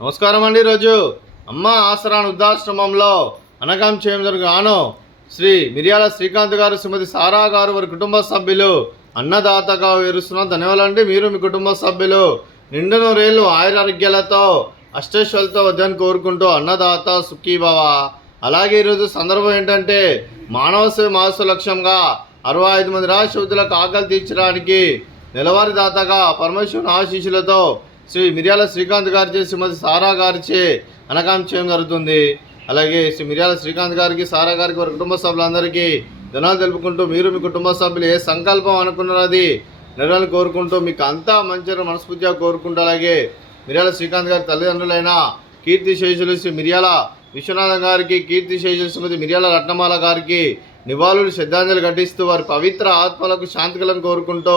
నమస్కారం అండి. ఈరోజు అమ్మ ఆసరాన్ వృద్ధాశ్రమంలో అనగాం చేయడం గాను శ్రీ మిర్యాల శ్రీకాంత్ గారు, శ్రీమతి సారా గారు, వారి కుటుంబ సభ్యులు అన్నదాతగా వేరుస్తున్నాం. ధన్యవాదాలండి. మీరు మీ కుటుంబ సభ్యులు నిండు నూరేళ్ళు ఆయురారోగ్యాలతో అష్టైశ్వర్యాలతో వద్దని కోరుకుంటూ అన్నదాత సుఖీభవ. అలాగే ఈరోజు సందర్భం ఏంటంటే మానవ సేవ మాస లక్ష్యంగా 65 మంది రాష్ట్రపతులకు ఆకలి తీర్చడానికి నెలవారీ దాతగా పరమేశ్వరుని ఆశీస్సులతో శ్రీ మిర్యాల శ్రీకాంత్ గారిచే, శ్రీమతి సారా గారిచే అనగాం చేయడం జరుగుతుంది. అలాగే శ్రీ మిర్యాల శ్రీకాంత్ గారికి, సారా గారికి, వారి కుటుంబ సభ్యులందరికీ ధనాలు తెలుపుకుంటూ మీరు మీ కుటుంబ సభ్యులు ఏ సంకల్పం అనుకున్నారో అది నెరవేరాలని కోరుకుంటూ మీకు అంతా మంచి మనస్ఫూర్తిగా కోరుకుంటూ, అలాగే మిర్యాల శ్రీకాంత్ గారి తల్లిదండ్రులైన కీర్తి శేషులు శ్రీ మిర్యాల విశ్వనాథం గారికి, కీర్తి శేషులు శ్రీమతి మిర్యాల రత్నమాల గారికి నివాళులు శ్రద్ధాంజలి ఘటిస్తూ వారి పవిత్ర ఆత్మలకు శాంతికలను కోరుకుంటూ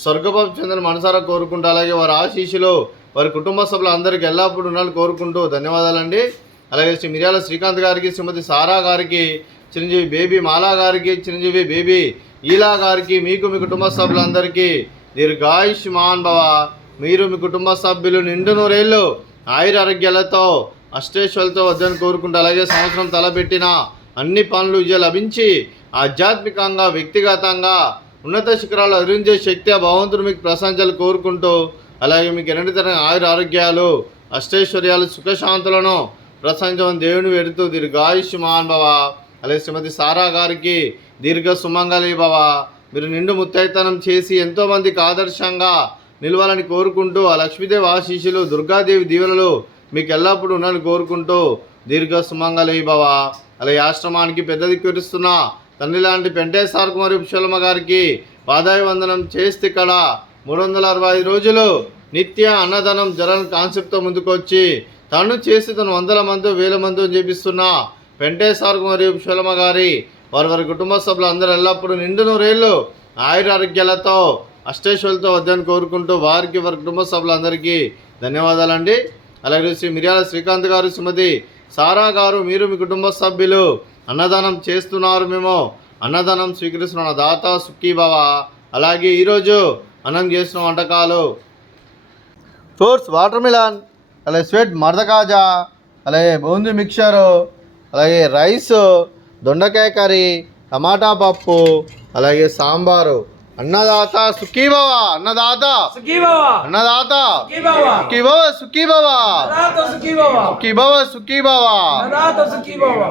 స్వర్గపాప చెందిన మనసారా కోరుకుంటూ, అలాగే వారి ఆశీస్సులు వారి కుటుంబ సభ్యులందరికీ ఎల్లప్పుడూ ఉండాలని కోరుకుంటూ ధన్యవాదాలండి. అలాగే శ్రీ మిర్యాల శ్రీకాంత్ గారికి, శ్రీమతి సారా గారికి, చిరంజీవి బేబీ మాలా గారికి, చిరంజీవి బేబీ ఈలా గారికి, మీకు మీ కుటుంబ సభ్యులందరికీ దీర్ఘాయుష్మాన్ భవ. మీరు మీ కుటుంబ సభ్యులు నిండు నూరేళ్ళు ఆయురారోగ్యాలతో అష్టైశ్వర్యాలతో వద్దని కోరుకుంటూ, అలాగే సంవత్సరం తలపెట్టిన అన్ని పనులు విజయం లభించి ఆధ్యాత్మికంగా, వ్యక్తిగతంగా ఉన్నత శిఖరాలు అధిరించే శక్తి ఆ భగవంతుడు మీకు ప్రశంసలు కోరుకుంటూ, అలాగే మీకు ఎన్నటి తరగతి ఆయురారోగ్యాలు, అష్టైశ్వర్యాలు, సుఖశాంతులను ప్రశంసమని దేవుని వెడుతూ దీర్ఘాయుష్మాన్ భవ. అలాగే శ్రీమతి సారా గారికి దీర్ఘ సుమంగళి భవ. మీరు నిండు ముత్తైతనం చేసి ఎంతోమందికి ఆదర్శంగా నిలవాలని కోరుకుంటూ, ఆ లక్ష్మీదేవి ఆశీస్సులు, దుర్గాదేవి దీవెనలు మీకు ఎల్లప్పుడూ ఉండాలని కోరుకుంటూ దీర్ఘ సుమంగళి భవ. అలాగే ఆశ్రమానికి పెద్ద దిక్కురిస్తున్న తండ్రి లాంటి పెంటేశ్వర కుమారి పుష్పలమ్మ గారికి పాదాభివందనం చేస్తే ఇక్కడ 365 రోజులు నిత్య అన్నదానం జరగని కాన్సెప్ట్తో ముందుకొచ్చి తను చేసి తను 100 మంది 1000 మంది చేపిస్తున్న పెంటేశ్వర కుమారి పుష్పలమ్మ గారి వారి కుటుంబ సభ్యులు అందరూ ఎల్లప్పుడూ నిండు నూరేళ్ళు ఆయురారోగ్యాలతో అష్టైశ్వర్యాలతో వద్దని కోరుకుంటూ వారికి, వారి కుటుంబ సభ్యులందరికీ ధన్యవాదాలండి. అలాగే శ్రీ మిర్యాల శ్రీకాంత్ గారు, శ్రీమతి సారా గారు, మీరు మీ కుటుంబ సభ్యులు అన్నదానం చేస్తున్నారు. మేము అన్నదానం స్వీకరిస్తున్న దాత సుఖీభవ. అలాగే ఈరోజు అన్నం చేసిన వంటకాలు ఫ్రూట్స్ వాటర్ మిలన్, అలాగే స్వీట్ మర్దకాజా, అలాగే బూందీ మిక్చరు, అలాగే రైస్, దొండకాయ కర్రీ, టమాటా పప్పు, అలాగే సాంబారు. అన్నదాత సుఖీభవ. అన్నదాత సుఖీభవ. అన్నదాత సుఖీభవ. సుఖీభవ. సుఖీభవ. సుఖీభవ. సుఖీభవ.